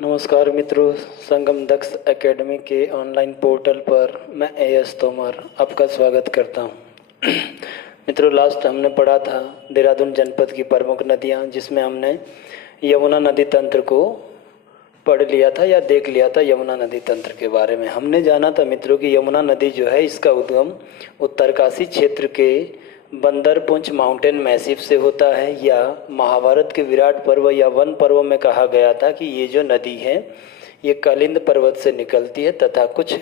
नमस्कार मित्रों, संगम दक्ष एकेडमी के ऑनलाइन पोर्टल पर मैं एएस तोमर आपका स्वागत करता हूं। मित्रों, लास्ट हमने पढ़ा था देहरादून जनपद की प्रमुख नदियां, जिसमें हमने यमुना नदी तंत्र को पढ़ लिया था या देख लिया था। यमुना नदी तंत्र के बारे में हमने जाना था मित्रों कि यमुना नदी जो है इसका उद्गम उत्तरकाशी क्षेत्र के बंदरपुंछ माउंटेन मैसिव से होता है, या महाभारत के विराट पर्व या वन पर्व में कहा गया था कि ये जो नदी है ये कलिंद पर्वत से निकलती है, तथा कुछ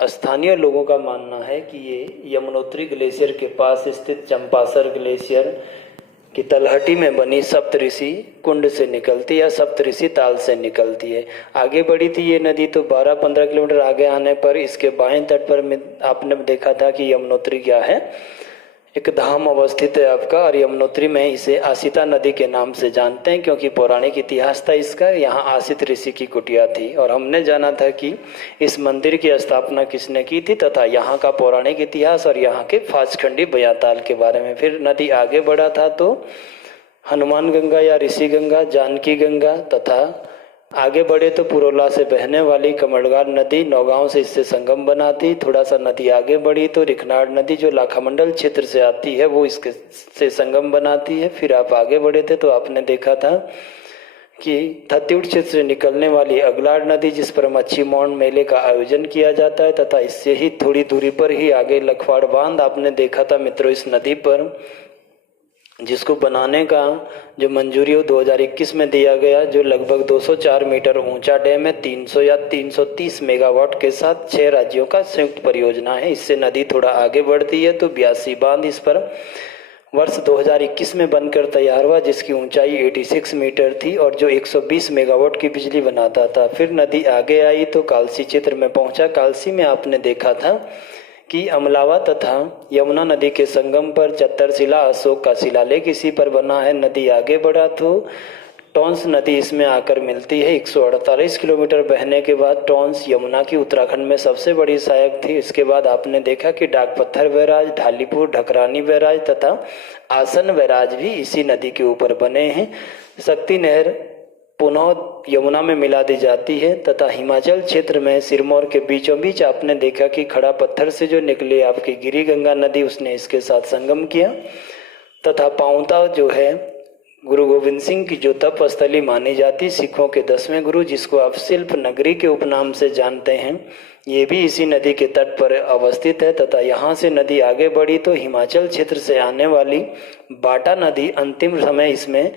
स्थानीय लोगों का मानना है कि ये यमुनोत्री ग्लेशियर के पास स्थित चंपासर ग्लेशियर की तलहटी में बनी सप्तऋषि कुंड से निकलती या सप्तऋषि ताल से निकलती है। आगे बढ़ी थी ये नदी तो 12-15 किलोमीटर आगे आने पर इसके बाएं तट पर आपने देखा था कि यमुनोत्री क्या है, एक धाम अवस्थित है आपका, और यमुनोत्री में इसे आसिता नदी के नाम से जानते हैं क्योंकि पौराणिक इतिहास था इसका। यहाँ आसित ऋषि की कुटिया थी, और हमने जाना था कि इस मंदिर की स्थापना किसने की थी तथा यहाँ का पौराणिक इतिहास और यहाँ के फाचखंडी बयाताल के बारे में। फिर नदी आगे बढ़ा था तो हनुमान गंगा या ऋषि गंगा, जानकी गंगा, तथा आगे बढ़े तो पुरोला से बहने वाली कमलगार नदी नौगांव से इससे संगम बनाती। थोड़ा सा नदी आगे बढ़ी तो रिखनाड़ नदी जो लाखामंडल क्षेत्र से आती है वो इसके से संगम बनाती है। फिर आप आगे बढ़े थे तो आपने देखा था कि थत्यूड़ क्षेत्र से निकलने वाली अगलाड़ नदी, जिस पर मच्छी मौन मेले का आयोजन किया जाता है, तथा इससे ही थोड़ी दूरी पर ही आगे लखवाड़ बांध आपने देखा था मित्रों। इस नदी पर जिसको बनाने का जो मंजूरी हो 2021 में दिया गया, जो लगभग 204 मीटर ऊंचा डैम है, 300 या 330 मेगावाट के साथ 6 राज्यों का संयुक्त परियोजना है। इससे नदी थोड़ा आगे बढ़ती है तो ब्यासी बांध इस पर वर्ष 2021 में बनकर तैयार हुआ, जिसकी ऊंचाई 86 मीटर थी और जो 120 मेगावाट की बिजली बनाता था। फिर नदी आगे आई तो कालसी क्षेत्र में पहुंचा। कालसी में आपने देखा था कि अमलावा तथा यमुना नदी के संगम पर चत्तरशिला अशोक का शिलालेख इसी पर बना है। नदी आगे बढ़ा तो टॉन्स नदी इसमें आकर मिलती है। 148 किलोमीटर बहने के बाद टॉन्स यमुना की उत्तराखंड में सबसे बड़ी सहायक थी। इसके बाद आपने देखा कि डाकपत्थर बैराज, ढालीपुर, ढकरानी बैराज तथा आसन बैराज भी इसी नदी के ऊपर बने हैं। शक्ति नहर पुनः यमुना में मिला दी जाती है, तथा हिमाचल क्षेत्र में सिरमौर के बीचों बीच आपने देखा कि खड़ा पत्थर से जो निकली आपकी गिरी गंगा नदी, उसने इसके साथ संगम किया। तथा पाउंता जो है गुरु गोविंद सिंह की जो तप स्थली मानी जाती, सिखों के 10वें गुरु, जिसको आप शिल्प नगरी के उपनाम से जानते हैं, ये भी इसी नदी के तट पर अवस्थित है। तथा यहाँ से नदी आगे बढ़ी तो हिमाचल क्षेत्र से आने वाली बाटा नदी अंतिम समय इसमें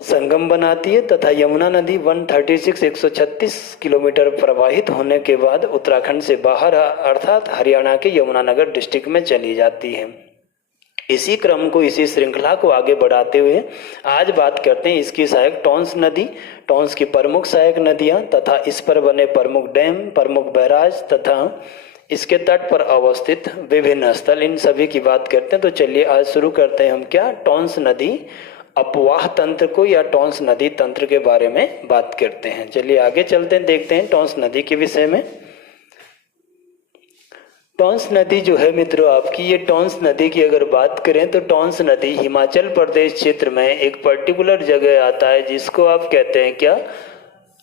संगम बनाती है, तथा यमुना नदी 136 किलोमीटर प्रवाहित होने के बाद उत्तराखंड से बाहर अर्थात हरियाणा के यमुनानगर डिस्ट्रिक्ट में चली जाती है। इसी क्रम को, इसी श्रृंखला को आगे बढ़ाते हुए आज बात करते हैं इसकी सहायक टॉन्स नदी, टॉन्स की प्रमुख सहायक नदियां तथा इस पर बने प्रमुख डैम, प्रमुख बैराज तथा इसके तट पर अवस्थित विभिन्न स्थल, इन सभी की बात करते हैं। तो चलिए आज शुरू करते हैं हम क्या, टॉन्स नदी अपवाह तंत्र को या टॉन्स नदी तंत्र के बारे में बात करते हैं। चलिए आगे चलते हैं, देखते हैं टॉन्स नदी के विषय में। टॉन्स नदी जो है मित्रों आपकी, ये टॉन्स नदी की अगर बात करें तो टॉन्स नदी हिमाचल प्रदेश क्षेत्र में एक पर्टिकुलर जगह आता है जिसको आप कहते हैं क्या,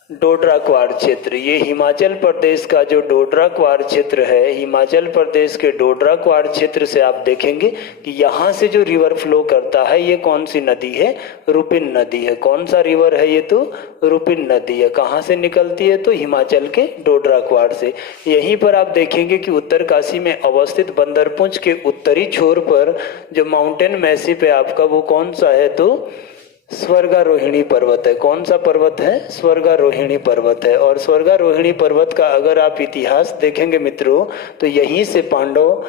डोडरा क्वार क्षेत्र। ये हिमाचल प्रदेश का जो डोडरा क्वार क्षेत्र है, हिमाचल प्रदेश के डोडरा क्वार क्षेत्र से आप देखेंगे कि यहाँ से जो रिवर फ्लो करता है ये कौन सी नदी है, रुपिन नदी है। कौन सा रिवर है ये, तो रुपिन नदी है। कहाँ से निकलती है, तो हिमाचल के डोडरा क्वार से। यहीं पर आप देखेंगे कि उत्तरकाशी में अवस्थित बंदरपुंछ के उत्तरी छोर पर जो माउंटेन मैसिव है आपका, वो कौन सा है, तो स्वर्गारोहिणी पर्वत है। कौन सा पर्वत है, स्वर्गारोहिणी पर्वत है। और स्वर्गारोहिणी पर्वत का अगर आप इतिहास देखेंगे मित्रों तो यहीं से पांडव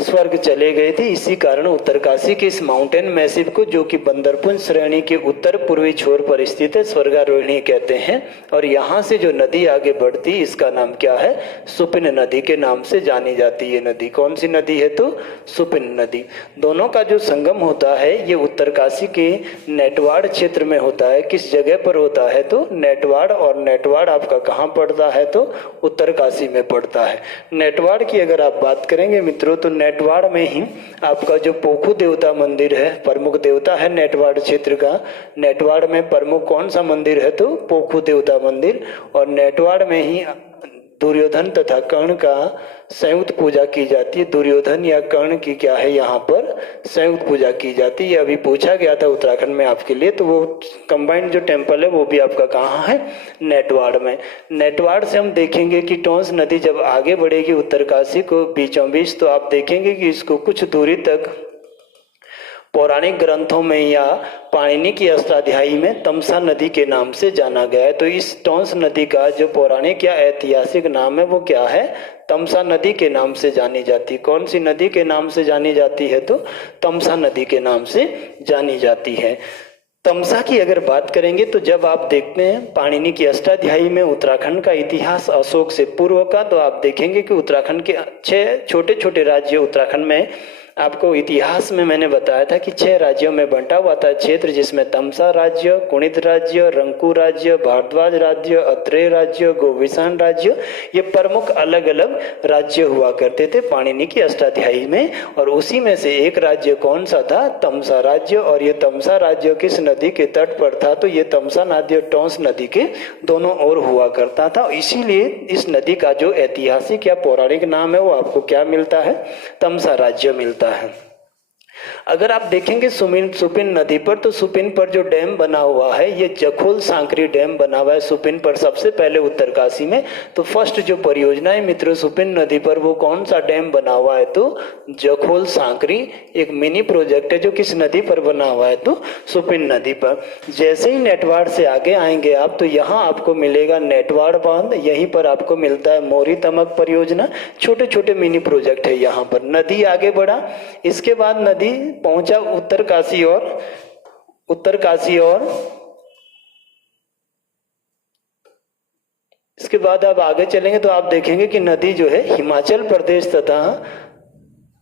स्वर्ग चले गए थे। इसी कारण उत्तरकाशी के इस माउंटेन मैसिव को, जो कि बंदरपुंछ श्रेणी के उत्तर पूर्वी छोर पर स्थित है, स्वर्गारोहिणी कहते हैं। और यहाँ से जो नदी आगे बढ़ती इसका नाम क्या है, सुपिन नदी के नाम से जानी जाती है नदी। कौन सी नदी है, तो सुपिन नदी। दोनों का जो संगम होता है ये उत्तरकाशी के नेटवाड़ क्षेत्र में होता है। किस जगह पर होता है, तो नेटवाड़। और नेटवाड़ आपका कहाँ पड़ता है, तो उत्तरकाशी में पड़ता है। नेटवाड़ की अगर आप बात करेंगे मित्रों तो नेटवाड़ में ही आपका जो पोखू देवता मंदिर है, प्रमुख देवता है नेटवाड़ क्षेत्र का। नेटवाड़ में प्रमुख कौन सा मंदिर है? तो पोखू देवता मंदिर। और नेटवाड़ में ही दुर्योधन तथा कर्ण का संयुक्त पूजा की जाती है। दुर्योधन या कर्ण की क्या है, यहाँ पर संयुक्त पूजा की जाती है। अभी पूछा गया था उत्तराखंड में आपके लिए, तो वो कंबाइंड जो टेम्पल है वो भी आपका कहाँ है? नेटवाड़ में। नेटवाड़ से हम देखेंगे कि टोंस नदी जब आगे बढ़ेगी उत्तरकाशी को बीचों बीच, तो आप देखेंगे कि इसको कुछ दूरी तक पौराणिक ग्रंथों में या पाणिनि की अष्टाध्यायी में तमसा नदी के नाम से जाना गया है। तो इस टोंस नदी का जो पौराणिक या ऐतिहासिक नाम है वो क्या है? तमसा नदी के नाम से जानी जाती है। कौन सी नदी के नाम से जानी जाती है? तो तमसा नदी के नाम से जानी जाती है। तमसा की अगर बात करेंगे तो जब आप देखते हैं पाणिनि की अष्टाध्यायी में उत्तराखंड का इतिहास अशोक से पूर्व का, तो आप देखेंगे कि उत्तराखंड के 6 छोटे छोटे राज्य उत्तराखंड में, आपको इतिहास में मैंने बताया था कि 6 राज्यों में बंटा हुआ था क्षेत्र, जिसमें तमसा राज्य, कुणित राज्य, रंकू राज्य, भारद्वाज राज्य, अत्रेय राज्य, गोविसान राज्य, ये प्रमुख अलग अलग राज्य हुआ करते थे पाणिनि की अष्टाध्यायी में। और उसी में से एक राज्य कौन सा था? तमसा राज्य। और ये तमसा राज्य किस नदी के तट पर था? तो ये तमसा नदी और टोंस नदी के दोनों ओर हुआ करता था। इसीलिए इस नदी का जो ऐतिहासिक या पौराणिक नाम है वो आपको क्या मिलता है? तमसा राज्य मिलता है। अगर आप देखेंगे सुपिन नदी पर, तो सुपिन पर जो डैम बना हुआ है ये जखोल सांकरी डैम बना हुआ है सुपिन पर, सबसे पहले उत्तरकाशी में। तो फर्स्ट जो परियोजना है मित्रों सुपिन नदी पर, वो कौन सा डैम बना हुआ है? तो जखोल सांकरी एक मिनी प्रोजेक्ट है जो किस नदी पर बना हुआ है? तो सुपिन नदी पर। जैसे ही नेटवाड़ से आगे आएंगे आप, तो यहाँ आपको मिलेगा नेटवाड़ बांध, यहीं पर आपको मिलता है मोरी तमक परियोजना। छोटे छोटे मिनी प्रोजेक्ट है यहाँ पर। नदी आगे बढ़ा, इसके बाद नदी पहुंचा उत्तरकाशी और इसके बाद आप आगे चलेंगे तो आप देखेंगे कि नदी जो है हिमाचल प्रदेश तथा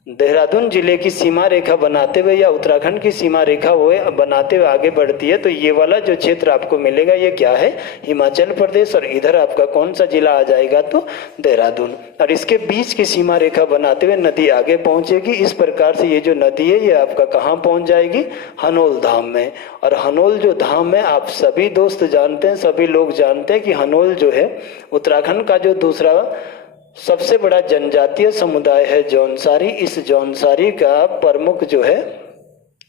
देहरादून जिले की सीमा रेखा बनाते हुए या उत्तराखंड की सीमा रेखा हुए बनाते हुए आगे बढ़ती है। तो ये वाला जो क्षेत्र आपको मिलेगा ये क्या है? हिमाचल प्रदेश। और इधर आपका कौन सा जिला आ जाएगा? तो देहरादून। और इसके बीच की सीमा रेखा बनाते हुए नदी आगे पहुंचेगी। इस प्रकार से ये जो नदी है ये आपका कहाँ पहुंच जाएगी? हनोल धाम में। और हनोल जो धाम है, आप सभी दोस्त जानते हैं, सभी लोग जानते हैं कि हनोल जो है उत्तराखंड का जो दूसरा सबसे बड़ा जनजातीय समुदाय है जौनसारी। इस जौनसारी का प्रमुख जो है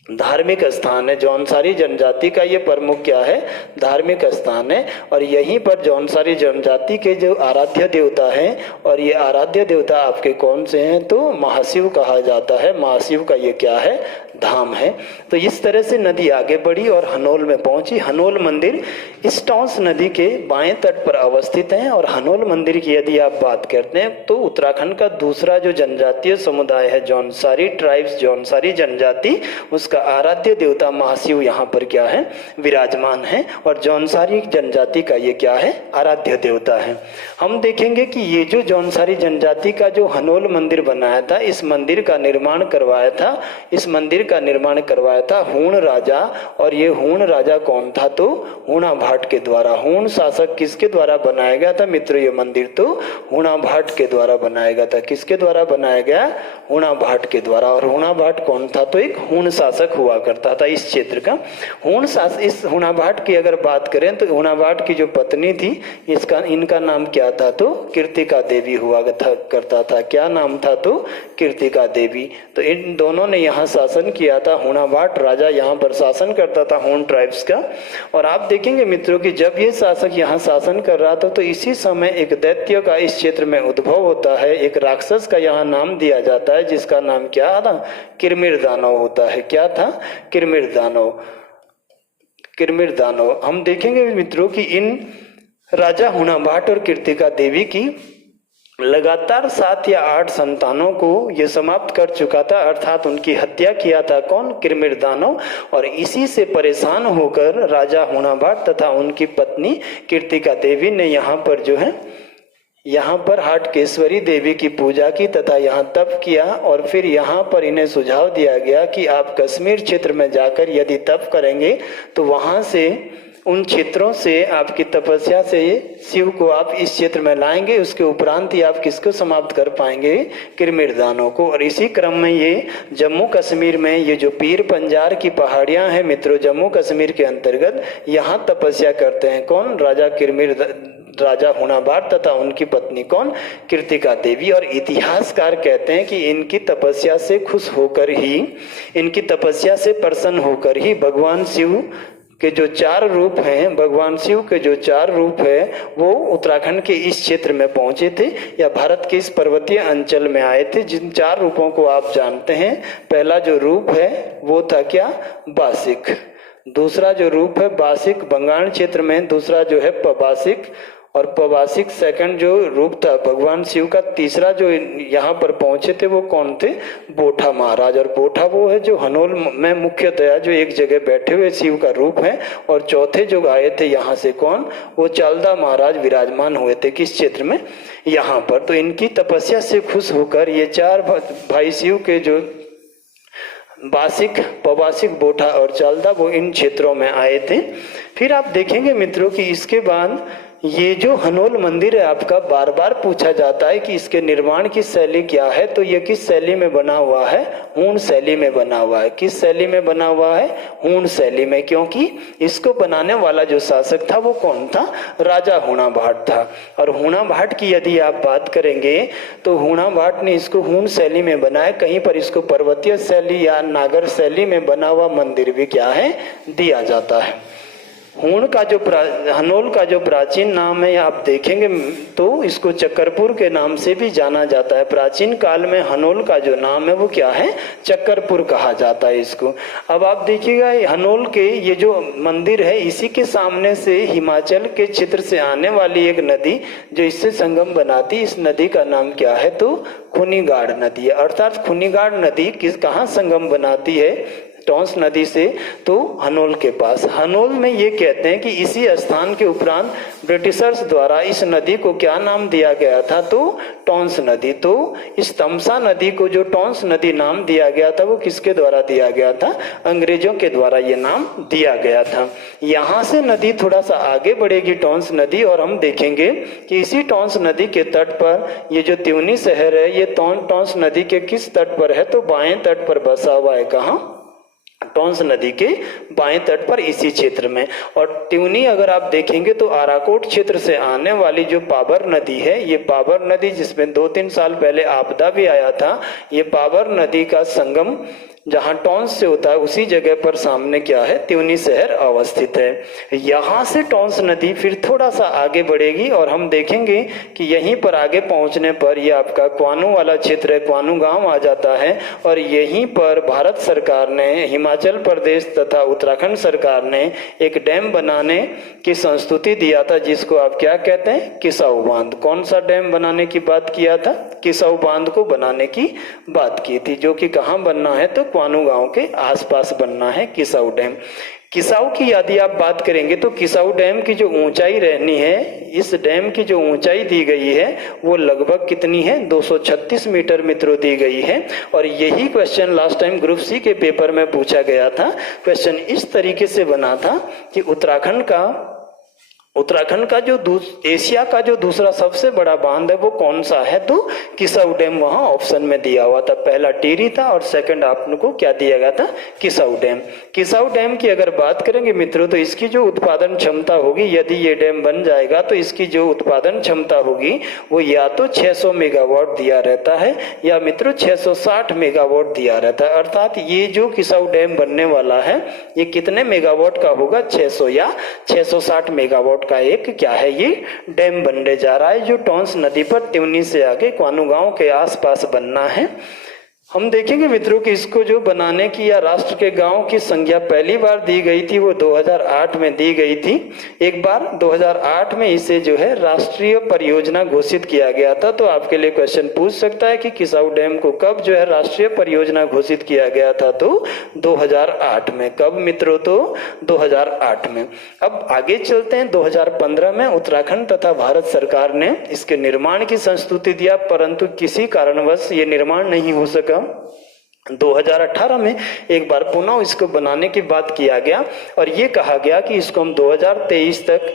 धार्मिक स्थान है। जौनसारी जनजाति का ये प्रमुख क्या है? धार्मिक स्थान है। और यहीं पर जौनसारी जनजाति के जो आराध्य देवता हैं, और ये आराध्य देवता आपके कौन से हैं? तो महाशिव कहा जाता है। महाशिव का ये क्या है? धाम है। तो इस तरह से नदी आगे बढ़ी और हनोल में पहुंची। हनोल मंदिर इस टोंस नदी के बाएं तट पर अवस्थित है। और हनोल मंदिर की यदि आप बात करते हैं तो उत्तराखंड का दूसरा जो जनजातीय समुदाय है जौनसारी ट्राइब्स, जौनसारी जनजाति, उसका आराध्य देवता महाशिव यहाँ पर क्या है? विराजमान है। और जौनसारी जनजाति का ये क्या है? आराध्य देवता है। हम देखेंगे कि ये जो जौनसारी जनजाति का जो हनोल मंदिर बनाया था, इस मंदिर का निर्माण करवाया था हूण राजा। और ये हूण राजा कौन था? तो हूणा भाट के द्वारा। हूण शासक किसके द्वारा बनाया गया था मित्रों? ये मंदिर तो हूणा भाट के द्वारा बनाया गया था। किसके द्वारा बनाया गया? हूणा भाट के द्वारा। और हूणा भाट कौन था? तो एक हूण शासक हुआ करता था इस क्षेत्र का। इस हूणा भाट की अगर बात करें तो हूणा भाट की जो पत्नी थी इनका नाम क्या था? तो कीर्तिका देवी हुआ करता था। क्या नाम था? तो कीर्तिका देवी। तो इन दोनों ने यहाँ शासन किया था। हूणा भाट राजा यहाँ पर शासन करता था हूण ट्राइब्स का। और आप देखेंगे मित्रों कि जब ये शासक यहाँ शासन कर रहा था तो इसी समय एक दैत्य का इस क्षेत्र में उद्भव होता है। एक राक्षस का यहाँ नाम दिया जाता है जिसका नाम क्या था? किरमिर दानव होता है। क्या था? किरमिर दानव। हम देखेंगे मित्रों कि इन राजा हूणा भाट और कीर्तिका देवी की लगातार 7 या 8 संतानों को ये समाप्त कर चुका था, अर्थात उनकी हत्या किया था कौन? किरमिर दानव। और इसी से परेशान होकर राजा हूणा भाट तथा उनकी पत्नी कीर्तिका देवी ने यहाँ पर हाटकेश्वरी देवी की पूजा की तथा यहाँ तप किया। और फिर यहाँ पर इन्हें सुझाव दिया गया कि आप कश्मीर क्षेत्र में जाकर यदि तप करेंगे तो वहाँ से उन क्षेत्रों से आपकी तपस्या से शिव को आप इस क्षेत्र में लाएंगे, उसके उपरांत ही आप किसको समाप्त कर पाएंगे, किरमिरदानों को। और इसी क्रम में ये जम्मू कश्मीर में ये जो पीर पंजार की पहाड़ियां हैं मित्रों, जम्मू कश्मीर के अंतर्गत, यहाँ तपस्या करते हैं कौन, राजा किरमिर, राजा हुणाबार तथा उनकी पत्नी कौन, कृतिका देवी। और इतिहासकार कहते हैं कि इनकी तपस्या से खुश होकर ही, इनकी तपस्या से प्रसन्न होकर ही भगवान शिव के जो 4 रूप हैं, भगवान शिव के जो 4 रूप है वो उत्तराखंड के इस क्षेत्र में पहुंचे थे या भारत के इस पर्वतीय अंचल में आए थे, जिन 4 रूपों को आप जानते हैं। पहला जो रूप है वो था क्या, बासिक। दूसरा जो रूप है बासिक बंगाल क्षेत्र में, दूसरा जो है पबासिक, और पबासिक सेकंड जो रूप था भगवान शिव का। तीसरा जो यहाँ पर पहुंचे थे वो कौन थे, बोठा महाराज। और बोठा वो है जो हनोल में मुख्यतया जो एक जगह बैठे हुए शिव का रूप है। और चौथे जो आए थे यहाँ से कौन, वो चालदा महाराज विराजमान हुए थे किस क्षेत्र में, यहाँ पर। तो इनकी तपस्या से खुश होकर ये 4 भाई शिव के जो बासिक, पबासिक, बोठा और चालदा, वो इन क्षेत्रों में आए थे। फिर आप देखेंगे मित्रों कि इसके बाद ये जो हनोल मंदिर है आपका, बार बार पूछा जाता है कि इसके निर्माण की शैली क्या है। तो ये किस शैली में बना हुआ है, हूण शैली में बना हुआ है। किस शैली में बना हुआ है, हूण शैली में, क्योंकि इसको बनाने वाला जो शासक था वो कौन था, राजा हुणाभाट था। और हुणाभाट की यदि आप बात करेंगे तो हुणाभाट ने इसको हूण शैली में बनाया। कहीं पर इसको पर्वतीय शैली या नागर शैली में बना हुआ मंदिर भी क्या है, दिया जाता है। हूण का जो हनोल का जो प्राचीन नाम है आप देखेंगे तो इसको चक्करपुर के नाम से भी जाना जाता है। प्राचीन काल में हनोल का जो नाम है वो क्या है, चक्करपुर कहा जाता है इसको। अब आप देखिएगा हनोल के ये जो मंदिर है, इसी के सामने से हिमाचल के क्षेत्र से आने वाली एक नदी जो इससे संगम बनाती, इस नदी का नाम क्या है, तो खुनीगाड़ नदी है। अर्थात खुनीगाड़ नदी कहाँ संगम बनाती है, टॉन्स नदी से, तो हनोल के पास। हनोल में ये कहते हैं कि इसी स्थान के उपरांत ब्रिटिशर्स द्वारा इस नदी को क्या नाम दिया गया था, तो टॉन्स नदी। तो इस तमसा नदी को जो टॉन्स नदी नाम दिया गया था वो किसके द्वारा दिया गया था, अंग्रेजों के द्वारा ये नाम दिया गया था। यहाँ से नदी थोड़ा सा आगे बढ़ेगी टॉन्स नदी, और हम देखेंगे कि इसी टॉन्स नदी के तट पर ये जो त्यूनी शहर है ये टॉन्स नदी के किस तट पर है, तो बाएं तट पर बसा हुआ है। कहाँ, टॉन्स नदी के बाएं तट पर, इसी क्षेत्र में। और त्यूनी अगर आप देखेंगे तो आराकोट क्षेत्र से आने वाली जो पाबर नदी है, ये पाबर नदी जिसमें 2-3 साल पहले आपदा भी आया था, ये पाबर नदी का संगम जहां टॉन्स से होता है उसी जगह पर सामने क्या है, त्यूनी शहर अवस्थित है। यहाँ से टॉन्स नदी फिर थोड़ा सा आगे बढ़ेगी और हम देखेंगे कि यहीं पर आगे पहुंचने पर यह आपका क्वानू वाला क्षेत्र है, क्वानू गांव आ जाता है। और यहीं पर भारत सरकार ने, हिमाचल प्रदेश तथा उत्तराखंड सरकार ने एक डैम बनाने की संस्तुति दिया था, जिसको आप क्या कहते हैं, किसाऊ बांध। कौन सा डैम बनाने की बात किया था, किसाऊ बांध को बनाने की बात की थी, जो कि कहाँ बनना है, तो क्वानू गांव के आसपास बनना है किसाऊ डैम। किसाऊ की यदि आप बात करेंगे तो किसाऊ डैम की जो ऊंचाई रहनी है, इस डैम की जो ऊंचाई दी गई है वो लगभग कितनी है, 236 मीटर मित्रों दी गई है। और यही question last time group C के पेपर में पूछा गया था। क्वेश्चन इस तरीके से बना था कि उत्तराखंड का जो एशिया का जो दूसरा सबसे बड़ा बांध है वो कौन सा है, तो किसाऊ डैम वहां ऑप्शन में दिया हुआ था। पहला टिहरी था और सेकंड आपको क्या दिया गया था, किसाऊ डैम। किसाऊ डैम की अगर बात करेंगे मित्रों तो इसकी जो उत्पादन क्षमता होगी, यदि ये डैम बन जाएगा तो इसकी जो उत्पादन क्षमता होगी वो या तो 600 मेगावाट दिया रहता है या मित्रों 660 मेगावाट दिया रहता है। अर्थात ये जो किसाऊ डैम बनने वाला है ये कितने मेगावाट का होगा, 600 या 660 मेगावाट का एक क्या है, ये डैम बनने जा रहा है, जो टॉन्स नदी पर त्यूनी से आगे क्वानू गांव के आसपास बनना है। हम देखेंगे मित्रों कि इसको जो बनाने की या राष्ट्र के गांव की संज्ञा पहली बार दी गई थी वो 2008 में दी गई थी। एक बार 2008 में इसे जो है राष्ट्रीय परियोजना घोषित किया गया था। तो आपके लिए क्वेश्चन पूछ सकता है कि किसाऊ डैम को कब जो है राष्ट्रीय परियोजना घोषित किया गया था, तो 2008 में। कब मित्रों, तो 2008 में। अब आगे चलते हैं। 2015 में उत्तराखंड तथा भारत सरकार ने इसके निर्माण की संस्तुति दिया, परंतु किसी कारणवश ये निर्माण नहीं हो सका। 2018 में एक बार पुनः इसको बनाने की बात किया गया और ये कहा गया कि इसको हम 2023 तक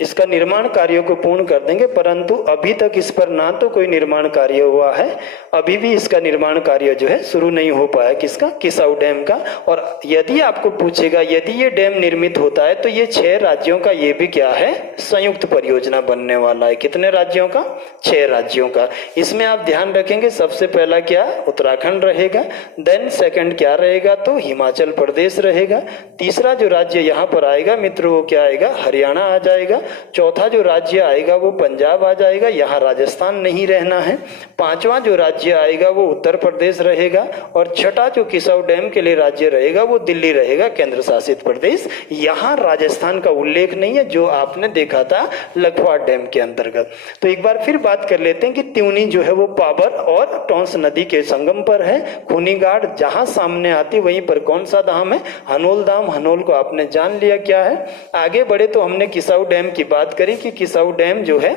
इसका निर्माण कार्यों को पूर्ण कर देंगे, परंतु अभी तक इस पर ना तो कोई निर्माण कार्य हुआ है, अभी भी इसका निर्माण कार्य जो है शुरू नहीं हो पाया किसका, किसाऊ डैम का। और यदि आपको पूछेगा यदि ये डैम निर्मित होता है तो ये 6 राज्यों का ये भी क्या है, संयुक्त परियोजना बनने वाला है। कितने राज्यों का, 6 राज्यों का। इसमें आप ध्यान रखेंगे सबसे पहला क्या, उत्तराखंड रहेगा, देन सेकंड क्या रहेगा तो हिमाचल प्रदेश रहेगा, तीसरा जो राज्य यहाँ पर आएगा मित्रों वो क्या आएगा, हरियाणा आ जाएगा, चौथा जो राज्य आएगा वो पंजाब आ जाएगा, यहाँ राजस्थान नहीं रहना है, पांचवा जो राज्य आएगा वो उत्तर प्रदेश रहेगा और छठा जो किसाऊ डैम के लिए राज्य रहेगा वो दिल्ली रहेगा, केंद्र शासित प्रदेश। यहाँ राजस्थान का उल्लेख नहीं है जो आपने देखा था लखवाड़ डैम के अंतर्गत। तो एक बार फिर बात कर लेते हैं कि त्यूनी जो है वो पाबर और टोंस नदी के संगम पर है। खूनीगाड़ जहां सामने आती वहीं पर कौन सा धाम है, हनोल धाम। हनोल को आपने जान लिया क्या है। आगे बढ़े तो हमने किसाऊ डैम की बात करी कि किसाऊ डैम जो है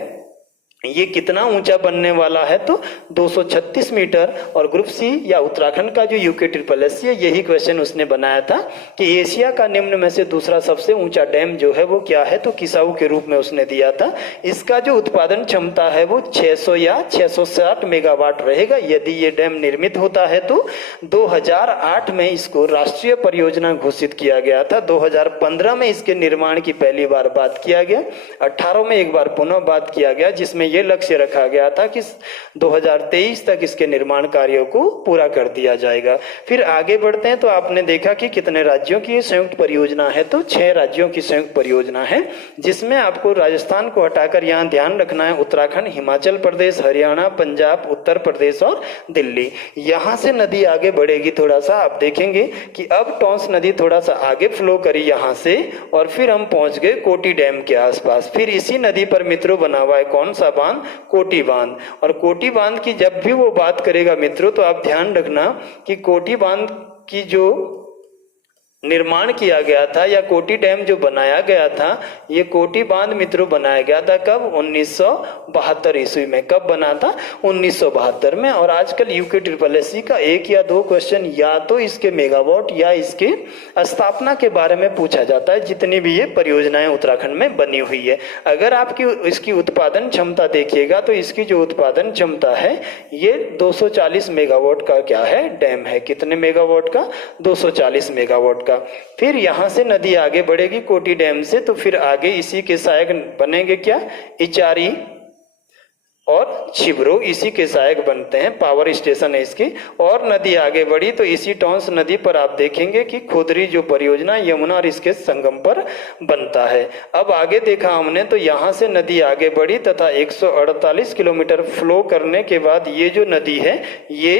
ये कितना ऊंचा बनने वाला है तो 236 मीटर। और ग्रुप सी या उत्तराखंड का जो UKSSC है यही क्वेश्चन उसने बनाया था कि एशिया का निम्न में से दूसरा सबसे ऊंचा डैम जो है वो क्या है तो किसाऊ के रूप में उसने दिया था। इसका जो उत्पादन क्षमता है वो 600 या 660 मेगावाट रहेगा यदि ये डैम निर्मित होता है तो। 2008 में इसको राष्ट्रीय परियोजना घोषित किया गया था, 2015 में इसके निर्माण की पहली बार बात किया गया, 18 में एक बार पुनः बात किया गया जिसमें ये लक्ष्य रखा गया था कि 2023 तक इसके निर्माण कार्यों को पूरा कर दिया जाएगा। फिर आगे बढ़ते हैं तो आपने देखा कि कितने राज्यों की ये संयुक्त परियोजना है तो 6 राज्यों की संयुक्त परियोजना है, जिसमें आपको राजस्थान को हटाकर यहाँ ध्यान रखना है उत्तराखंड, हिमाचल प्रदेश, हरियाणा, पंजाब, उत्तर प्रदेश और दिल्ली। यहाँ से नदी आगे बढ़ेगी थोड़ा सा, आप देखेंगे कि अब टोंस नदी थोड़ा सा आगे फ्लो करी यहाँ से और फिर हम पहुंच गए कोटी डैम के आसपास। फिर इसी नदी पर मित्रों बना हुआ है कौन सा बांध, कोटी बांध। और कोटी बांध की जब भी वो बात करेगा मित्रों तो आप ध्यान रखना कि कोटी बांध की जो निर्माण किया गया था या कोटी डैम जो बनाया गया था, ये कोटी बांध मित्रों बनाया गया था कब, 1972 ईस्वी में। कब बना था, 1972 में। और आजकल UKSSC का 1 या 2 क्वेश्चन या तो इसके मेगावाट या इसके स्थापना के बारे में पूछा जाता है, जितनी भी ये परियोजनाएं उत्तराखंड में बनी हुई है। अगर आपकी इसकी उत्पादन क्षमता देखिएगा तो इसकी जो उत्पादन क्षमता है ये 240 मेगावाट का क्या है, डैम है। कितने मेगावाट का, 240 मेगावाट। फिर यहां से नदी आगे बढ़ेगी कोटी डैम से, तो फिर आगे इसी के सहायक बनेंगे क्या, इचारी और छिबरो, इसी के सहायक बनते हैं, पावर स्टेशन है इसकी। और नदी आगे बढ़ी तो इसी टोंस नदी पर आप देखेंगे कि खोदरी जो परियोजना यमुना और इसके संगम पर बनता है। अब आगे देखा हमने तो यहाँ से नदी आगे बढ़ी तथा 148 किलोमीटर फ्लो करने के बाद ये जो नदी है ये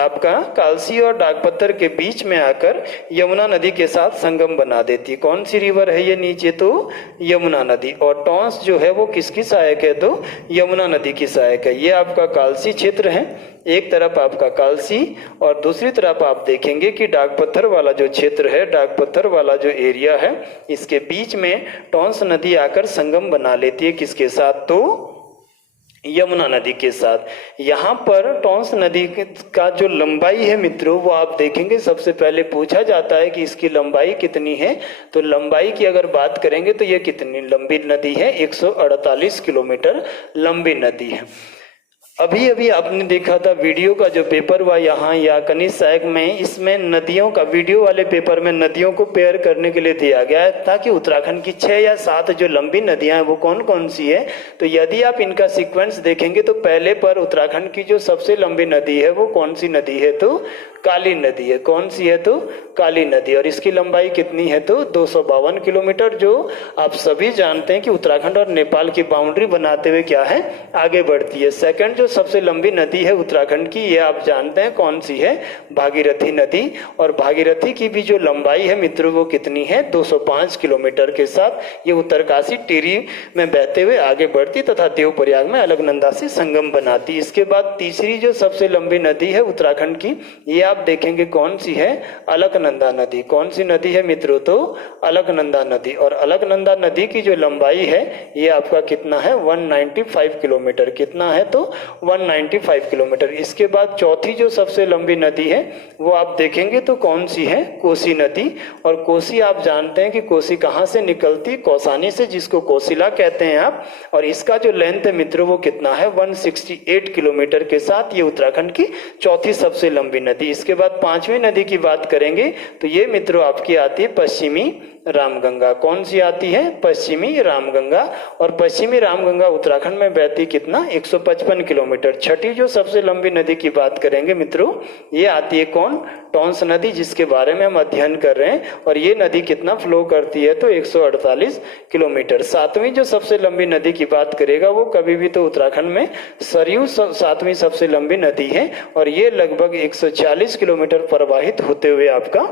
आपका कालसी और डाकपत्थर के बीच में आकर यमुना नदी के साथ संगम बना देती। कौन सी रिवर है ये नीचे, तो यमुना नदी। और टोंस जो है वो किसकी सहायक है, तो यमुना नदी की सहायक है। ये आपका कालसी क्षेत्र है, एक तरफ आपका कालसी और दूसरी तरफ आप देखेंगे कि डाकपत्थर वाला जो क्षेत्र है, डाकपत्थर वाला जो एरिया है, इसके बीच में टोंस नदी आकर संगम बना लेती है। किसके साथ, तो यमुना नदी के साथ। यहाँ पर टोंस नदी का जो लंबाई है मित्रों वो आप देखेंगे, सबसे पहले पूछा जाता है कि इसकी लंबाई कितनी है। तो लंबाई की अगर बात करेंगे तो ये कितनी लंबी नदी है, 148 किलोमीटर लंबी नदी है। अभी अभी आपने देखा था वीडियो का जो पेपर हुआ यहाँ या कनिष्ठ सहायक में, इसमें नदियों का वीडियो वाले पेपर में नदियों को पेयर करने के लिए दिया गया है ताकि उत्तराखंड की 6 या 7 जो लंबी नदियां हैं वो कौन कौन सी है। तो यदि आप इनका सीक्वेंस देखेंगे तो पहले पर उत्तराखंड की जो सबसे लंबी नदी है वो कौन सी नदी है, तो काली नदी है। कौन सी है, तो काली नदी। और इसकी लंबाई कितनी है, तो 252 किलोमीटर, जो आप सभी जानते हैं कि उत्तराखंड और नेपाल की बाउंड्री बनाते हुए क्या है, आगे बढ़ती है। सेकंड जो सबसे लंबी नदी है उत्तराखंड की, ये आप जानते हैं कौन सी है, भागीरथी नदी। और भागीरथी की भी जो लंबाई है मित्रों वो कितनी है, 205 किलोमीटर के साथ ये उत्तरकाशी टिहरी में बहते हुए आगे बढ़ती तथा देवप्रयाग में अलकनंदा से संगम बनाती। इसके बाद तीसरी जो सबसे लंबी नदी है उत्तराखंड की, ये आप देखेंगे कौन सी है, अलकनंदा नदी। कौन सी नदी है मित्रों, तो अलकनंदा नदी। और अलकनंदा नदी की जो लंबाई है ये आपका कितना है, 195 किलोमीटर। कितना है, तो 195 किलोमीटर। इसके बाद चौथी जो सबसे लंबी नदी है वो आप देखेंगे तो कौन सी है, कोसी नदी। और कोसी आप जानते हैं कि कोसी कहाँ से निकलती, कौसानी से, जिसको कोसिला कहते हैं आप। और इसका जो लेंथ है मित्रों वो कितना है, 168 किलोमीटर के साथ ये उत्तराखंड की चौथी सबसे लंबी नदी। इसके बाद पांचवी नदी की बात करेंगे तो ये मित्रों आपकी आती है पश्चिमी रामगंगा। कौन सी आती है, पश्चिमी रामगंगा। और पश्चिमी रामगंगा उत्तराखंड में बहती कितना, 155 किलोमीटर। छठी जो सबसे लंबी नदी की बात करेंगे मित्रों ये आती है कौन, टॉन्स नदी, जिसके बारे में हम अध्ययन कर रहे हैं। और ये नदी कितना फ्लो करती है, तो 148 किलोमीटर। सातवीं जो सबसे लंबी नदी की बात करेगा वो कभी भी तो उत्तराखंड में सरयू सातवीं सबसे लंबी नदी है। और ये लगभग 140 किलोमीटर प्रवाहित होते हुए आपका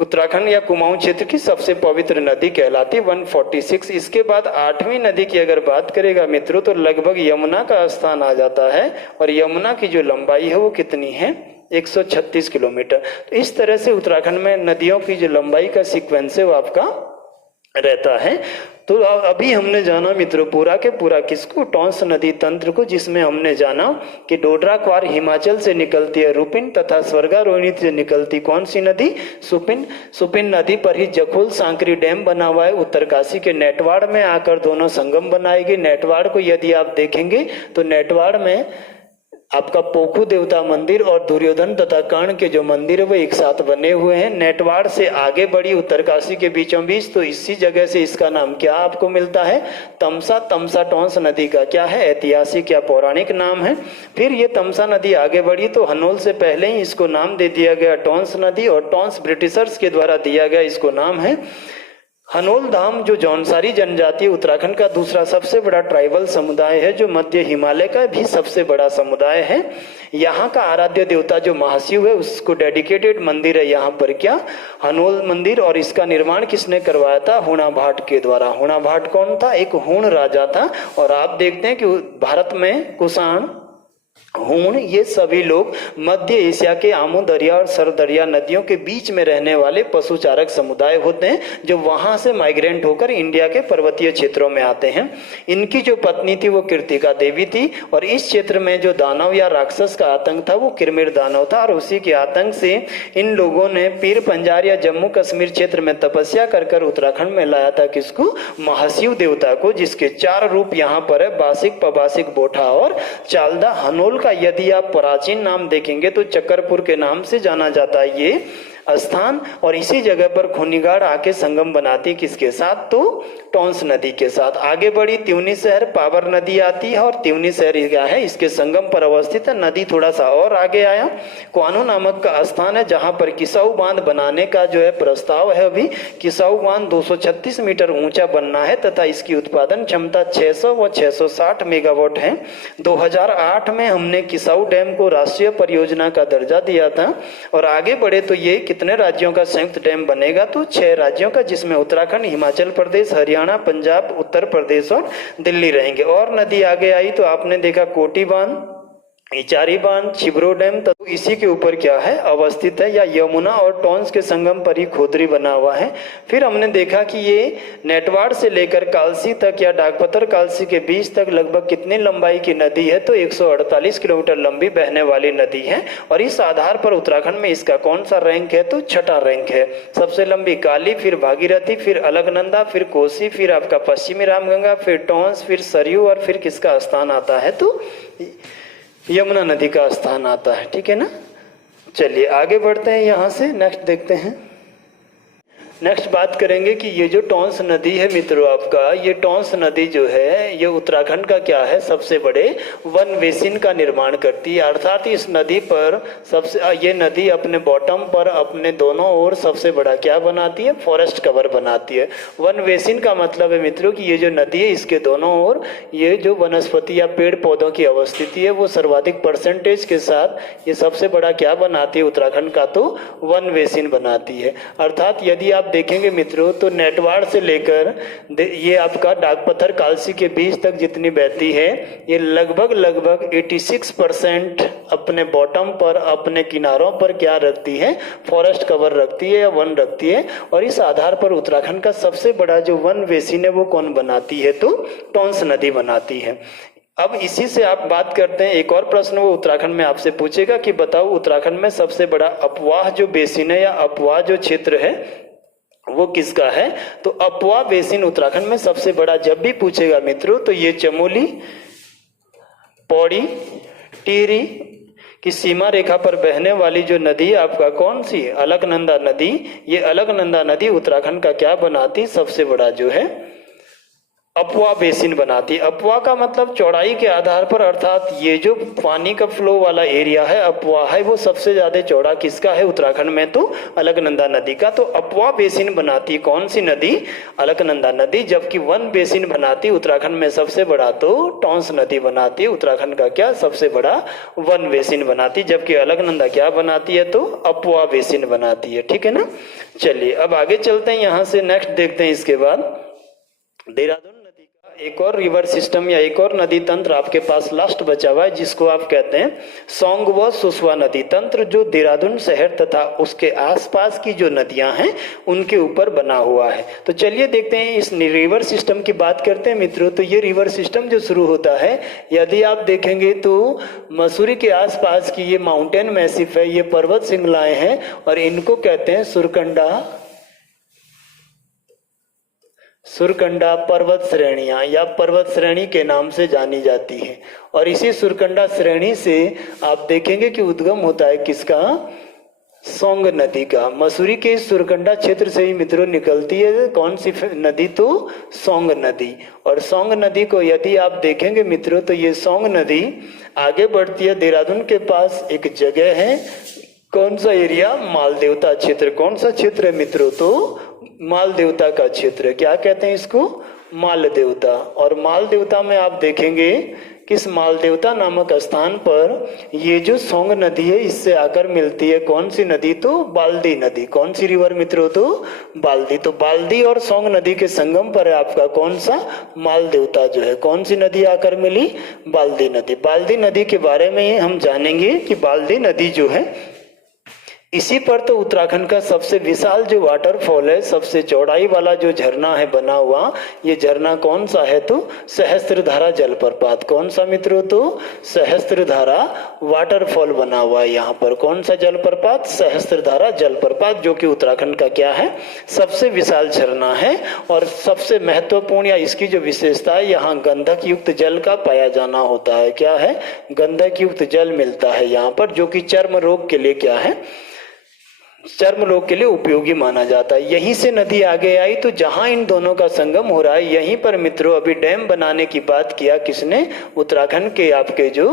उत्तराखंड या कुमाऊं क्षेत्र की सबसे पवित्र नदी कहलाती है, 146। इसके बाद आठवीं नदी की अगर बात करेगा मित्रों तो लगभग यमुना का स्थान आ जाता है। और यमुना की जो लंबाई है वो कितनी है, 136 किलोमीटर। तो इस तरह से उत्तराखंड में नदियों की जो लंबाई का सीक्वेंस है वो आपका रहता है। तो अभी हमने जाना मित्रों पूरा के पूरा किसको, टॉन्स नदी तंत्र को, जिसमें हमने जाना कि डोडरा क्वार हिमाचल से निकलती है रुपिन, तथा स्वर्गारोहिणी से निकलती कौन सी नदी, सुपिन। सुपिन नदी पर ही जखोल सांकरी डैम बना हुआ है। उत्तरकाशी के नेटवाड़ में आकर दोनों संगम बनाएगी। नेटवाड़ को यदि आप देखेंगे तो नेटवाड़ में आपका पोखू देवता मंदिर और दुर्योधन तथा कर्ण के जो मंदिर है वो एक साथ बने हुए हैं। नेटवाड़ से आगे बढ़ी उत्तरकाशी के बीचों बीच, तो इसी जगह से इसका नाम क्या आपको मिलता है, तमसा। तमसा टॉन्स नदी का क्या है, ऐतिहासिक या पौराणिक नाम है। फिर ये तमसा नदी आगे बढ़ी तो हनोल से पहले ही इसको नाम दे दिया गया टॉन्स नदी, और टॉन्स ब्रिटिशर्स के द्वारा दिया गया इसको नाम है हनोल धाम। जो जौनसारी जनजाति उत्तराखंड का दूसरा सबसे बड़ा ट्राइबल समुदाय है, जो मध्य हिमालय का भी सबसे बड़ा समुदाय है। यहाँ का आराध्य देवता जो महाशिव है उसको डेडिकेटेड मंदिर है यहाँ पर, क्या, हनोल मंदिर। और इसका निर्माण किसने करवाया था, हुणा भाट के द्वारा। हुणा भाट कौन था, एक हूण राजा था। और आप देखते हैं कि भारत में कुषाण, हूण, ये सभी लोग मध्य एशिया के आमू दरिया और सर दरिया नदियों के बीच में रहने वाले पशुचारक समुदाय होते हैं, जो वहां से माइग्रेंट होकर इंडिया के पर्वतीय क्षेत्रों में आते हैं। इनकी जो पत्नी थी वो कीर्तिका देवी थी। और इस क्षेत्र में जो दानव या राक्षस का आतंक था वो किरमिर दानव था। और उसी के आतंक से इन लोगों ने पीर पंजार या जम्मू कश्मीर क्षेत्र में तपस्या कर उत्तराखंड में लाया था किसको, महाशिव देवता को, जिसके 4 रूप यहाँ पर है, बासिक, पबासिक, बोठा और चालदा। हनोल का यदि आप प्राचीन नाम देखेंगे तो चक्करपुर के नाम से जाना जाता है ये स्थान। और इसी जगह पर खूनीगाड़ आके संगम बनाती किसके साथ, तो टॉन्स नदी के साथ। आगे बढ़ी त्यूनी शहर, पावर नदी आती है और त्यूनी शहर क्या है, इसके संगम पर अवस्थित है। नदी थोड़ा सा और आगे आया, क्वानो नामक का स्थान है जहां पर किसाऊ बांध बनाने का जो है प्रस्ताव है। अभी किसाऊ बांध 236 मीटर ऊंचा बनना है तथा इसकी उत्पादन क्षमता 600 व 660 मेगावाट है। 2008 में हमने किसाऊ डैम को राष्ट्रीय परियोजना का दर्जा दिया था। और आगे बढ़े तो ये कितने राज्यों का संयुक्त डैम बनेगा, तो 6 राज्यों का, जिसमें उत्तराखंड, हिमाचल प्रदेश, हरियाणा, पंजाब, उत्तर प्रदेश और दिल्ली रहेंगे। और नदी आगे आई तो आपने देखा कोटी बांध, इचारी बांध, छिबरो डैम, तो इसी के ऊपर क्या है, अवस्थित है, या यमुना और टॉन्स के संगम पर ही खोदरी बना हुआ है। फिर हमने देखा कि ये नेटवाड़ से लेकर कालसी तक या डाकपतर कालसी के बीच तक लगभग कितनी लंबाई की नदी है, तो 148 किलोमीटर लंबी बहने वाली नदी है। और इस आधार पर उत्तराखंड में इसका कौन सा रैंक है, तो 6ठा रैंक है। सबसे लंबी काली, फिर भागीरथी, फिर अलकनंदा, फिर कोसी, फिर आपका पश्चिमी रामगंगा, फिर टॉन्स, फिर सरयू, और फिर किसका स्थान आता है, तो यमुना नदी का स्थान आता है। ठीक है ना, चलिए आगे बढ़ते हैं, यहाँ से नेक्स्ट देखते हैं। नेक्स्ट बात करेंगे कि ये जो टॉन्स नदी है मित्रों आपका, ये टॉन्स नदी जो है ये उत्तराखंड का क्या है, सबसे बड़े वन बेसिन का निर्माण करती है। अर्थात इस नदी पर ये नदी अपने बॉटम पर अपने दोनों ओर सबसे बड़ा क्या बनाती है, फॉरेस्ट कवर बनाती है। वन बेसिन का मतलब है मित्रों कि ये जो नदी है इसके दोनों ओर ये जो वनस्पति या पेड़ पौधों की अवस्थिति है वो सर्वाधिक परसेंटेज के साथ ये सबसे बड़ा क्या बनाती है उत्तराखंड का, तो वन बेसिन बनाती है। अर्थात यदि आप देखेंगे मित्रों तो नेटवाड़ से लेकर ये आपका डाकपत्थर कालसी के बीच तक जितनी बहती है ये लगभग 86% अपने बॉटम पर, अपने किनारों पर क्या रखती है, फॉरेस्ट कवर रखती है या वन रखती है। और इस आधार पर उत्तराखंड का सबसे बड़ा जो वन बेसिन है वो कौन बनाती है, तो टोंस नदी बनाती है। अब इसी से आप बात करते हैं, एक और प्रश्न वो उत्तराखंड में आपसे पूछेगा कि बताओ उत्तराखंड में सबसे बड़ा अपवाह जो बेसिन है या अपवाह जो क्षेत्र है वो किसका है। तो अपवाह बेसिन उत्तराखंड में सबसे बड़ा जब भी पूछेगा मित्रों तो ये चमोली, पौड़ी, टिहरी की सीमा रेखा पर बहने वाली जो नदी आपका कौन सी, अलकनंदा नदी। ये अलकनंदा नदी उत्तराखंड का क्या बनाती, सबसे बड़ा जो है अपवा बेसिन बनाती। अपवा का मतलब चौड़ाई के आधार पर, अर्थात ये जो पानी का फ्लो वाला एरिया है अपवा है वो सबसे ज्यादा चौड़ा किसका है उत्तराखंड में, तो अलकनंदा नदी का। तो अपवा बेसिन बनाती कौन सी नदी, अलकनंदा नदी। जबकि वन बेसिन बनाती उत्तराखंड में सबसे बड़ा तो टोंस नदी बनाती, उत्तराखंड का क्या सबसे बड़ा वन बेसिन बनाती। जबकि अलकनंदा क्या बनाती है, तो अपवा बेसिन बनाती है। ठीक है ना। चलिए अब आगे चलते हैं, यहाँ से नेक्स्ट देखते हैं। इसके बाद देहरादून एक और रिवर सिस्टम या एक और नदी तंत्र आपके पास लास्ट बचा हुआ है जिसको आप कहते हैं सोंग व सुसवा नदी तंत्र, जो देहरादून शहर तथा उसके आसपास की जो नदियां हैं उनके ऊपर बना हुआ है। तो चलिए देखते हैं इस रिवर सिस्टम की बात करते हैं मित्रों। तो ये रिवर सिस्टम जो शुरू होता है, यदि आप देखेंगे तो मसूरी के आसपास की ये माउंटेन मैसिफ है, ये पर्वत श्रृंखलाएं हैं और इनको कहते हैं सुरकंडा पर्वत श्रेणियां या पर्वत श्रेणी के नाम से जानी जाती है। और इसी सुरकंडा श्रेणी से आप देखेंगे कि उद्गम होता है किसका, सोंग नदी का। मसूरी के इस सुरकंडा क्षेत्र से ही मित्रों निकलती है कौन सी नदी, तो सोंग नदी। और सोंग नदी को यदि आप देखेंगे मित्रों तो ये सोंग नदी आगे बढ़ती है। देहरादून के पास एक जगह है, कौन सा एरिया, मालदेवता क्षेत्र। कौन सा क्षेत्र है मित्रों, तो मालदेवता का क्षेत्र। क्या कहते हैं इसको, मालदेवता। और मालदेवता में आप देखेंगे किस मालदेवता नामक स्थान पर ये जो सोंग नदी है इससे आकर मिलती है कौन सी नदी, तो बाल्दी नदी। कौन सी रिवर मित्रों, तो बाल्दी। तो बाल्दी और सोंग नदी के संगम पर है आपका कौन सा, मालदेवता जो है। कौन सी नदी आकर मिली, बाल्दी नदी। बाल्दी नदी के बारे में हम जानेंगे कि बाल्दी नदी जो है इसी पर तो उत्तराखंड का सबसे विशाल जो वाटरफॉल है, सबसे चौड़ाई वाला जो झरना है बना हुआ, ये झरना कौन सा है, तो सहस्त्रधारा जलप्रपात। कौन सा मित्रों, तो सहस्त्रधारा वाटरफॉल बना हुआ है यहाँ पर। कौन सा जलप्रपात, सहस्त्रधारा जलप्रपात, जो कि उत्तराखंड का क्या है, सबसे विशाल झरना है। और सबसे महत्वपूर्ण या इसकी जो विशेषता है, यहाँ गंधक युक्त जल का पाया जाना होता है। क्या है, गंधक युक्त जल मिलता है यहाँ पर, जो कि चर्म रोग के लिए क्या है, चर्म रोग के लिए उपयोगी माना जाता है। यहीं से नदी आगे आई तो जहां इन दोनों का संगम हो रहा है यहीं पर मित्रों अभी डैम बनाने की बात किया किसने, उत्तराखंड के आपके जो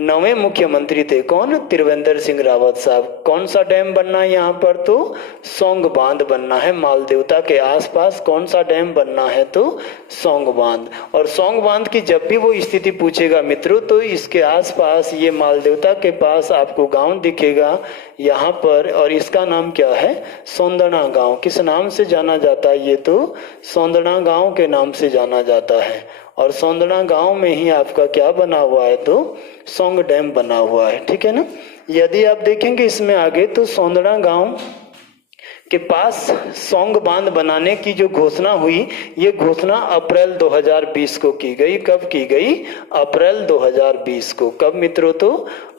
नवे मुख्यमंत्री थे, कौन, त्रिवेंद्र सिंह रावत साहब। कौन सा डैम बनना है यहाँ पर, तो सोंग बांध बनना है मालदेवता के आसपास। कौन सा डैम बनना है, तो सोंग बांध। और सोंग बांध की जब भी वो स्थिति पूछेगा मित्रों तो इसके आसपास ये मालदेवता के पास आपको गांव दिखेगा यहाँ पर, और इसका नाम क्या है, सौंदना गांव। किस नाम से जाना जाता है ये, तो सौंदना गांव के नाम से जाना जाता है। और सौंदना गांव में ही आपका क्या बना हुआ है, तो सोंग डैम बना हुआ है। ठीक है ना। यदि आप देखेंगे इसमें आगे तो सौंदना गांव के पास सोंग बांध बनाने की जो घोषणा हुई, ये घोषणा अप्रैल 2020 को की गई। कब की गई, अप्रैल 2020 को। कब मित्रों, तो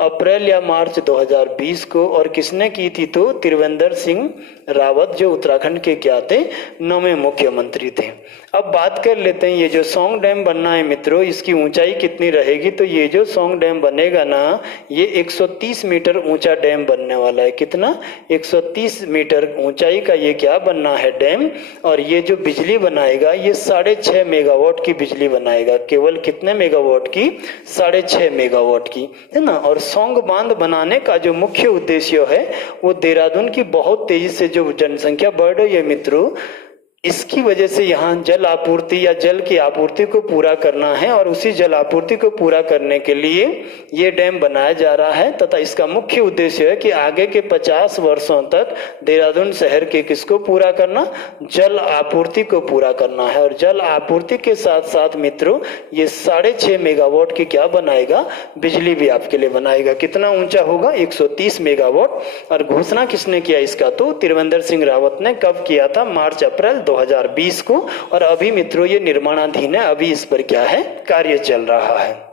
अप्रैल या मार्च 2020 को। और किसने की थी, तो त्रिवेंद्र सिंह रावत, जो उत्तराखंड के क्या थे, नवे मुख्यमंत्री थे। अब बात कर लेते हैं ये जो सोंग डैम बनना है मित्रों, इसकी ऊंचाई कितनी रहेगी। तो ये जो सोंग डैम बनेगा ना, ये 130 मीटर ऊंचा डैम बनने वाला है। कितना, 130 मीटर ऊंचाई का ये क्या बनना है, डैम। और ये जो बिजली बनाएगा ये 6.5 मेगावाट की बिजली बनाएगा। केवल कितने मेगावाट की, 6.5 मेगावाट की, है ना। और सोंग बांध बनाने का जो मुख्य उद्देश्य है वो देहरादून की बहुत तेजी से जो जनसंख्या बढ़ रही है मित्रों, इसकी वजह से यहाँ जल आपूर्ति या जल की आपूर्ति को पूरा करना है और उसी जल आपूर्ति को पूरा करने के लिए ये डैम बनाया जा रहा है तथा इसका मुख्य उद्देश्य है कि आगे के 50 वर्षों तक देहरादून शहर के किसको पूरा करना, जल आपूर्ति को पूरा करना है। और जल आपूर्ति के साथ साथ मित्रों ये 6.5 मेगावाट की क्या बनाएगा, बिजली भी आपके लिए बनाएगा। कितना ऊंचा होगा, 130 मेगावाट। और घोषणा किसने किया इसका, तो त्रिवेंद्र सिंह रावत ने कब किया था, मार्च अप्रैल 2020 को। और अभी मित्रों ये निर्माणाधीन है, अभी इस पर क्या है, कार्य चल रहा है।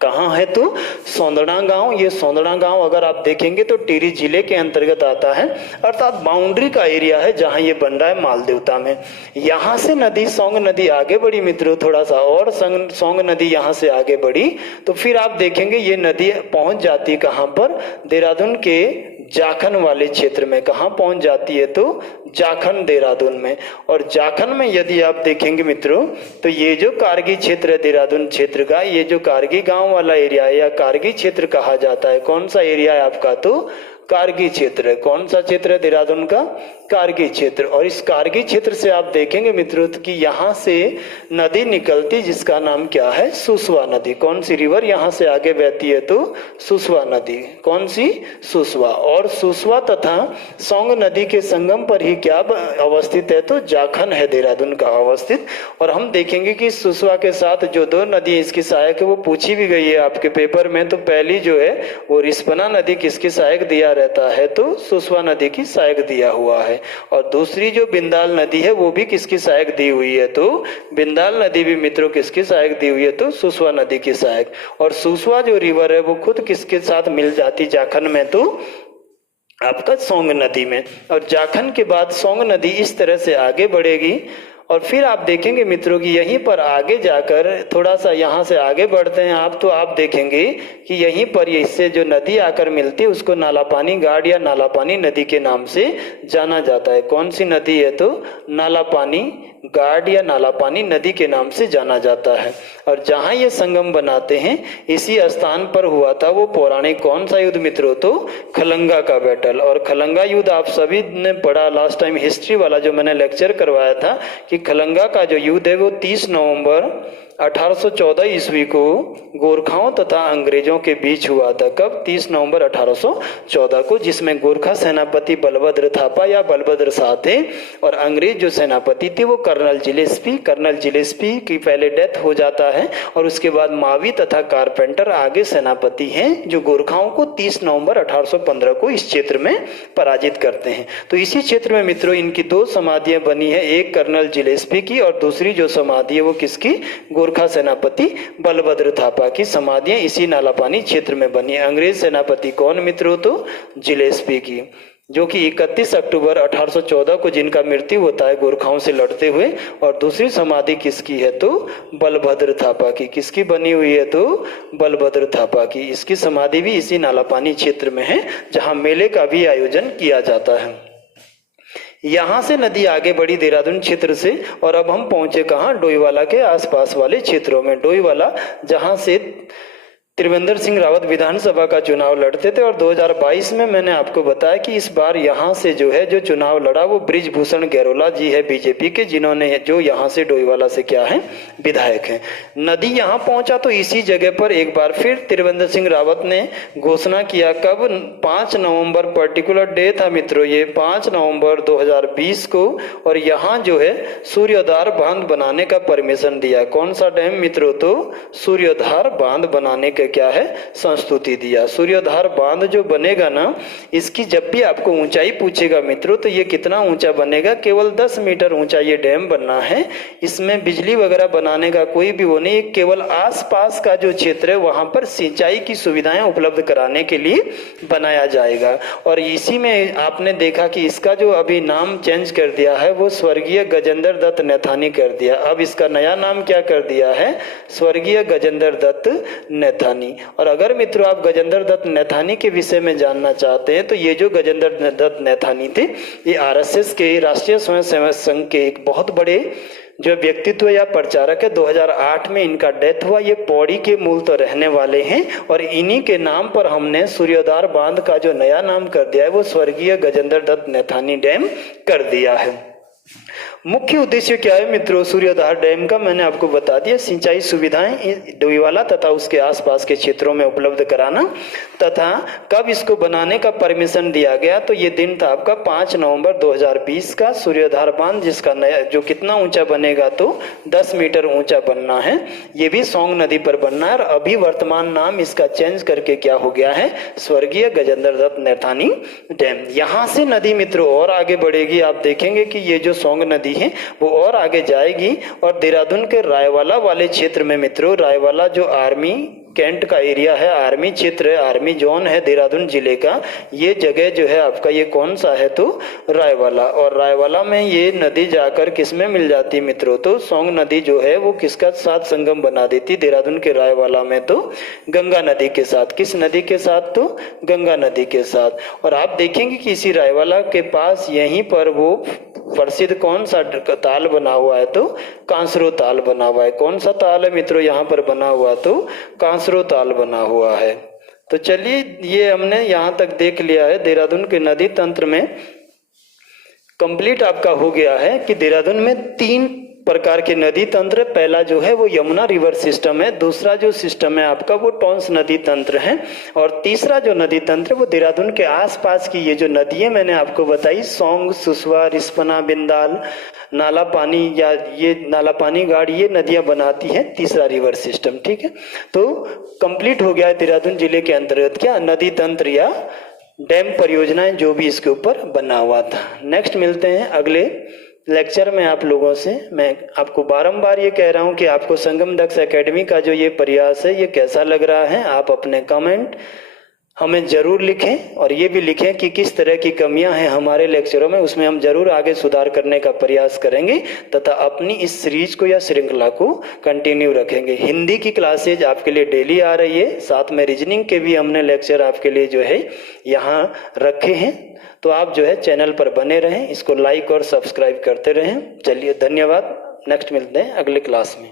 कहाँ है, तो सौंदड़ा गांव। ये सौंदड़ा गांव अगर आप देखेंगे तो टिहरी जिले के अंतर्गत आता है, अर्थात बाउंड्री का एरिया है जहां ये बन रहा है मालदेवता में। यहां से नदी सौंग नदी आगे बढ़ी मित्रों, थोड़ा सा और सौंग नदी यहां से आगे बढ़ी तो फिर आप देखेंगे ये नदी पहुंच जाती है कहां पर, देहरादून के जाखन वाले क्षेत्र में। कहाँ पहुंच जाती है, तो जाखन देहरादून में। और जाखन में यदि आप देखेंगे मित्रों तो ये जो कारगी क्षेत्र है देहरादून क्षेत्र का, ये जो कारगी गांव वाला एरिया है या कारगी क्षेत्र कहा जाता है। कौन सा एरिया है आपका, तो कारगी क्षेत्र है। कौन सा क्षेत्र है देहरादून का, कारगी क्षेत्र। और इस कारगी क्षेत्र से आप देखेंगे मित्रों कि यहाँ से नदी निकलती जिसका नाम क्या है, सुसवा नदी। कौन सी रिवर यहाँ से आगे बहती है, तो सुसवा नदी। कौन सी, सुसवा। और सुसवा तथा सौंग नदी के संगम पर ही क्या अवस्थित है, तो जाखन है देहरादून का अवस्थित। और हम देखेंगे कि सुसवा के साथ जो दो नदी इसकी सहायक है वो पूछी भी गई है आपके पेपर में। तो पहली जो है वो रिस्पना नदी किसकी सहायक दिया रहता है, तो सुसवा नदी की सहायक दिया हुआ है। और दूसरी जो बिंदाल नदी है वो भी किसकी सहायक दी हुई है, तो बिंदाल नदी भी मित्रों किसकी सहायक दी हुई है, तो सुसवा नदी की सहायक। और सुसवा जो रिवर है वो खुद किसके साथ मिल जाती जाखन में, तो आपका सौंग नदी में। और जाखन के बाद सौंग नदी इस तरह से आगे बढ़ेगी। और फिर आप देखेंगे मित्रों कि यहीं पर आगे जाकर थोड़ा सा यहाँ से आगे बढ़ते हैं आप, तो आप देखेंगे कि यहीं पर इससे जो नदी आकर मिलती है उसको नालापानी घाट या नालापानी नदी के नाम से जाना जाता है। कौन सी नदी है, तो नालापानी घाट या नालापानी नदी के नाम से जाना जाता है। और जहां ये संगम बनाते हैं इसी स्थान पर हुआ था वो पौराणिक कौन सा युद्ध मित्रों, तो खलंगा का बैटल। और खलंगा युद्ध आप सभी ने पढ़ा लास्ट टाइम हिस्ट्री वाला जो मैंने लेक्चर करवाया था कि खलंगा का जो युद्ध है वो 30 नवंबर 1814 ईस्वी को गोरखाओं तथा अंग्रेजों के बीच हुआ था। कब, 30 नवंबर 1814 को, जिसमें गोरखा सेनापति बलभद्र थापा या बलभद्र शाह थे और अंग्रेज जो सेनापति थे वो कर्नल जिलेस्पी की पहले डेथ हो जाता है और उसके बाद मावी तथा कारपेंटर आगे सेनापति हैं जो गोरखाओं को 30 नवंबर 1815 को इस क्षेत्र में पराजित करते हैं। तो इसी क्षेत्र में मित्रों इनकी दो समाधियां बनी है, एक कर्नल जिलेस्पी की और दूसरी जो समाधि है वो किसकी, गोरखा सेनापति बलभद्र थापा की समाधियां इसी नालापानी क्षेत्र में बनी है। अंग्रेज सेनापति कौन मित्रों, तो जिलेस्पी की, जो कि 31 अक्टूबर 1814 को जिनका मृत्यु होता है गोरखाओं से लड़ते हुए। और दूसरी समाधि किसकी है, तो बलभद्र थापा की। किसकी बनी हुई है, तो बलभद्र थापा की। इसकी समाधि भी इसी नालापानी क्षेत्र में है जहां मेले का भी आयोजन किया जाता है। यहां से नदी आगे बढ़ी देहरादून क्षेत्र से और अब हम पहुंचे कहां, डोईवाला के आसपास वाले क्षेत्रों में। डोईवाला जहां से त्रिवेंद्र सिंह रावत विधानसभा का चुनाव लड़ते थे और 2022 में मैंने आपको बताया कि इस बार यहां से जो चुनाव लड़ा वो बृजभूषण गैरोला जी है बीजेपी के, जिन्होंने जो यहां से डोईवाला से क्या है, विधायक हैं। नदी यहां पहुंचा तो इसी जगह पर एक बार फिर त्रिवेंद्र सिंह रावत ने घोषणा किया, कब, 5 नवंबर पर्टिकुलर डे था मित्रों ये 5 नवंबर 2020 को। और यहाँ जो है सूर्योधार बांध बनाने का परमिशन दिया। कौन सा डैम मित्रों, तो सूर्योधार बांध बनाने के क्या है, संस्तुति दिया। सूर्योधार बांध जो बनेगा ना, इसकी जब भी आपको ऊंचाई पूछेगा मित्रों तो ये कितना ऊंचा बनेगा, केवल 10 मीटर ऊंचा ये डैम बनना है। इसमें बिजली वगैरह बनाने का कोई भी वो नहीं, केवल आसपास का जो क्षेत्र है वहां पर सिंचाई की सुविधाएं उपलब्ध कराने के लिए बनाया जाएगा। और इसी में आपने देखा कि इसका जो अभी नाम चेंज कर दिया है वो स्वर्गीय गजेंद्र दत्त नैथानी कर दिया। अब इसका नया नाम क्या कर दिया है, स्वर्गीय गजेंद्र दत्त नैथानी। और अगर मित्रों आप गजेंद्र दत्त नैथानी के विषय में जानना चाहते हैं तो ये जो गजेंद्र दत्त नैथानी थे ये आरएसएस के राष्ट्रीय स्वयंसेवक संघ के एक बहुत बड़े जो व्यक्तित्व या प्रचारक है। 2008 में इनका डेथ हुआ। ये पौड़ी के मूल तो रहने वाले हैं और इन्हीं के नाम पर हमने सूर्योधार बांध का जो नया नाम कर दिया है वो स्वर्गीय गजेंद्र दत्त नैथानी डैम कर दिया है। मुख्य उद्देश्य क्या है मित्रों सूर्योधार डैम का, मैंने आपको बता दिया। सिंचाई सुविधाएं डोईवाला तथा उसके आसपास के क्षेत्रों में उपलब्ध कराना, तथा कब इसको बनाने का परमिशन दिया गया, तो ये दिन था आपका 5 नवंबर 2020 का। सूर्योधार बांध जिसका नया जो कितना ऊंचा बनेगा, तो 10 मीटर ऊंचा बनना है। ये भी सोंग नदी पर बनना है। और अभी वर्तमान नाम इसका चेंज करके क्या हो गया है, स्वर्गीय गजेंद्र दत्त नैथानी डैम। यहाँ से नदी मित्रों और आगे बढ़ेगी। आप देखेंगे कि ये जो सोंग नदी है वो और आगे जाएगी और देहरादून के रायवाला वाले क्षेत्र में मित्रों, रायवाला जो आर्मी कैंट का एरिया है, आर्मी क्षेत्र है, आर्मी जोन है देहरादून जिले का, ये जगह जो है आपका ये कौन सा है, तो रायवाला। और रायवाला में ये नदी जाकर किसमें मिल जाती है मित्रों, तो सोंग नदी जो है वो किसका साथ संगम बना देती देहरादून के रायवाला में, तो गंगा नदी के साथ। किस नदी के साथ, तो गंगा नदी के साथ। और आप देखेंगे कि इसी रायवाला के पास यहीं पर वो प्रसिद्ध कौन सा ताल बना हुआ है, तो कांसरो ताल बना हुआ है। कौन सा ताल है मित्रों यहाँ पर बना हुआ, तो कांसरो ताल बना हुआ है। तो चलिए ये हमने यहाँ तक देख लिया है देहरादून के नदी तंत्र में। कंप्लीट आपका हो गया है कि देहरादून में 3 प्रकार के नदी तंत्र। पहला जो है वो यमुना रिवर सिस्टम है, दूसरा जो सिस्टम है आपका वो टॉन्स नदी तंत्र है, और तीसरा जो नदी तंत्र वो देहरादून के आसपास की ये जो नदियां मैंने आपको बताई, सोंग, सुसवा, रिस्पना, बिंदाल, नाला पानी या ये नाला पानी गाड़, ये नदियां बनाती है तीसरा रिवर सिस्टम। ठीक है, तो कंप्लीट हो गया है देहरादून जिले के अंतर्गत क्या नदी तंत्र या डैम परियोजनाएं जो भी इसके ऊपर बना हुआ था। नेक्स्ट मिलते हैं अगले लेक्चर में आप लोगों से। मैं आपको बारंबार ये कह रहा हूं कि आपको संगम दक्ष एकेडमी का जो ये प्रयास है ये कैसा लग रहा है। आप अपने कमेंट हमें जरूर लिखें, और ये भी लिखें कि किस तरह की कमियां हैं हमारे लेक्चरों में, उसमें हम जरूर आगे सुधार करने का प्रयास करेंगे तथा अपनी इस सीरीज को या श्रृंखला को कंटिन्यू रखेंगे। हिंदी की क्लासेज आपके लिए डेली आ रही है, साथ में रीजनिंग के भी हमने लेक्चर आपके लिए जो है यहाँ रखे हैं। तो आप जो है चैनल पर बने रहें, इसको लाइक और सब्सक्राइब करते रहें। चलिए धन्यवाद, नेक्स्ट मिलते हैं अगले क्लास में।